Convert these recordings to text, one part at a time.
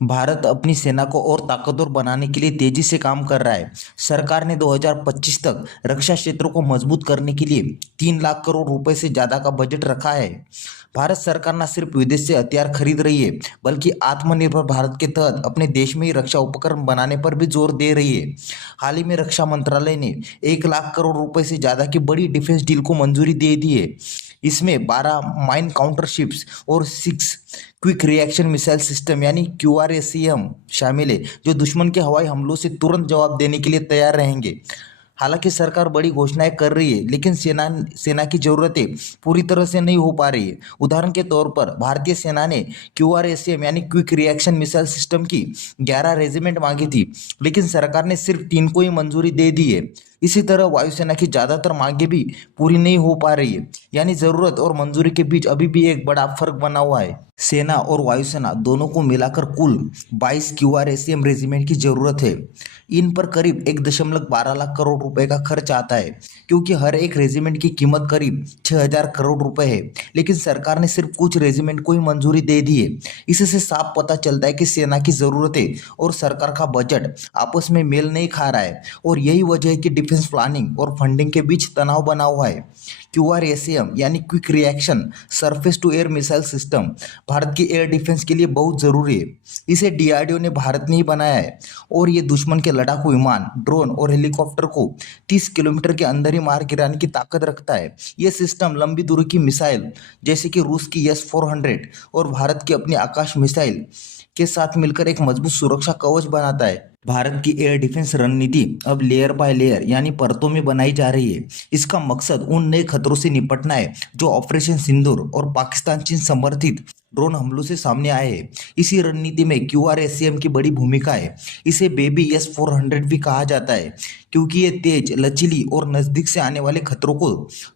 भारत अपनी सेना को और ताकतवर बनाने के लिए तेजी से काम कर रहा है। सरकार ने 2025 तक रक्षा क्षेत्र को मजबूत करने के लिए 3 लाख करोड़ रुपए से ज्यादा का बजट रखा है। भारत सरकार न सिर्फ विदेश से हथियार खरीद रही है, बल्कि आत्मनिर्भर भारत के तहत अपने देश में ही रक्षा उपकरण बनाने पर भी जोर दे रही है। हाल ही में रक्षा मंत्रालय ने 1 लाख करोड़ रुपए से ज्यादा की बड़ी डिफेंस डील को मंजूरी दे दी है। इसमें 12 माइन काउंटर शिप्स और 6 क्विक रिएक्शन मिसाइल सिस्टम यानी QRSAM शामिल है, जो दुश्मन के हवाई हमलों से तुरंत जवाब देने के लिए तैयार रहेंगे। हालांकि सरकार बड़ी घोषणाएं कर रही है, लेकिन सेना की जरूरतें पूरी तरह से नहीं हो पा रही है। उदाहरण के तौर पर भारतीय सेना ने QRSAM यानी क्विक रिएक्शन मिसाइल सिस्टम की 11 रेजिमेंट मांगी थी, लेकिन सरकार ने सिर्फ 3 को ही मंजूरी दे दी है। इसी तरह वायुसेना की ज्यादातर मांगे भी पूरी नहीं हो पा रही है, यानी जरूरत और मंजूरी के बीच अभी भी एक बड़ा फर्क बना हुआ है। सेना और वायुसेना दोनों को मिलाकर कुल 22 QRSAM रेजिमेंट की जरूरत है। इन पर करीब 1.12 लाख करोड़ रुपए का खर्च आता है, क्योंकि हर एक रेजिमेंट की कीमत करीब 6,000 करोड़ रुपए है। लेकिन सरकार ने सिर्फ कुछ रेजिमेंट को ही मंजूरी दे दी है। इससे साफ पता चलता है कि सेना की जरूरतें और सरकार का बजट आपस में मेल नहीं खा रहा है, और यही वजह है कि डिफेंस प्लानिंग और फंडिंग के बीच तनाव बना हुआ है। QRSAM यानी quick reaction surface to air missile system Bharat की एयर डिफेंस के लिए बहुत जरूरी है। इसे DRDO ने भारत ने ही बनाया है, और ये दुश्मन के लड़ाकू विमान, ड्रोन और हेलीकॉप्टर को 30 किलोमीटर के अंदर ही मार गिराने की ताकत रखता है। ये सिस्टम लंबी दूरी की मिसाइल जैसे कि रूस की S-400 और भारत की अपनी आकाश मिसाइल के साथ मिलकर एक मजबूत सुरक्षा कवच बनाता है। भारत की एयर डिफेंस रणनीति अब लेयर बाय लेयर यानी परतों में बनाई जा रही है। इसका मकसद उन नए खतरों से निपटना है जो ऑपरेशन सिंदूर और पाकिस्तान चीन समर्थित ड्रोन हमलों से सामने आए हैं। इसी रणनीति में QRSAM की बड़ी भूमिका है। इसे बेबी S-400 भी कहा जाता है, क्योंकि ये तेज, लचीली और नजदीक से आने वाले खतरों को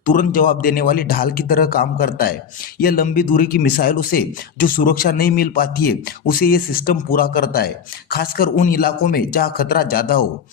तुरंत जवाब देने वाली ढाल की तरह काम करता है। यह लंबी दूरी की मिसाइलों से जो सुरक्षा नहीं मिल पाती है, उसे ये सिस्टम पूरा करता है, खासकर उन इलाकों में जहाँ खतरा ज़्यादा हो।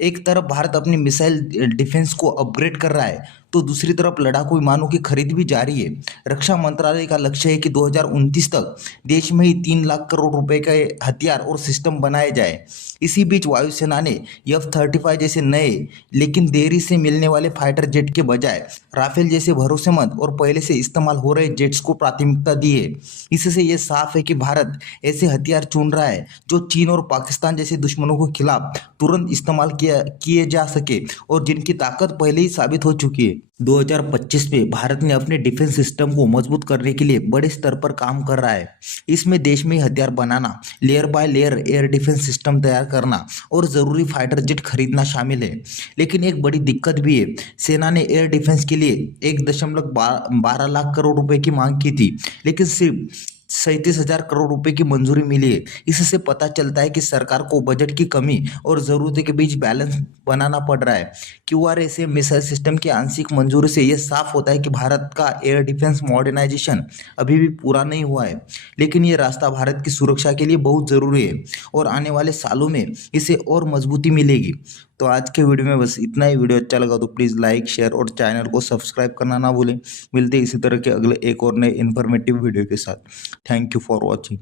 एक तरफ भारत अपनी मिसाइल डिफेंस को अपग्रेड कर रहा है, तो दूसरी तरफ लड़ाकू विमानों की खरीद भी जारी है। रक्षा मंत्रालय का लक्ष्य है कि 2029 तक देश में ही 3 लाख करोड़ रुपए के हथियार और सिस्टम बनाए जाए। इसी बीच वायुसेना ने F-35 जैसे नए लेकिन देरी से मिलने वाले फाइटर जेट के बजाय राफेल जैसे भरोसेमंद और पहले से इस्तेमाल हो रहे जेट्स को प्राथमिकता दी है। इससे यह साफ है कि भारत ऐसे हथियार चुन रहा है जो चीन और पाकिस्तान जैसे दुश्मनों के खिलाफ तुरंत इस्तेमाल किए जा सके, और जिनकी ताकत पहले ही साबित हो चुकी है। 2025 में भारत ने अपने डिफेंस सिस्टम को मजबूत करने के लिए बड़े स्तर पर काम कर रहा है। इसमें देश में हथियार बनाना, layer by layer air defence system तैयार करना और जरूरी फाइटर जेट खरीदना शामिल है। लेकिन एक बड़ी दिक्कत भी है। सेना ने एयर डिफेंस के लिए 1.12 लाख करोड़ रुपए की मांग की थी, लेकिन सिर्फ 37,000 करोड़ रुपए की मंजूरी मिली है। इससे पता चलता है कि सरकार को बजट की कमी और जरूरतों के बीच बैलेंस बनाना पड़ रहा है। QRSAM मिसाइल सिस्टम की आंशिक मंजूरी से यह साफ होता है कि भारत का एयर डिफेंस मॉडर्नाइजेशन अभी भी पूरा नहीं हुआ है, लेकिन ये रास्ता भारत की सुरक्षा के लिए बहुत जरूरी है, और आने वाले सालों में इसे और मजबूती मिलेगी। तो आज के वीडियो में बस इतना ही। वीडियो अच्छा लगा तो प्लीज़ लाइक, शेयर और चैनल को सब्सक्राइब करना ना भूलें। मिलते हैं इसी तरह के अगले एक और नए इन्फॉर्मेटिव वीडियो के साथ। Thank you for watching.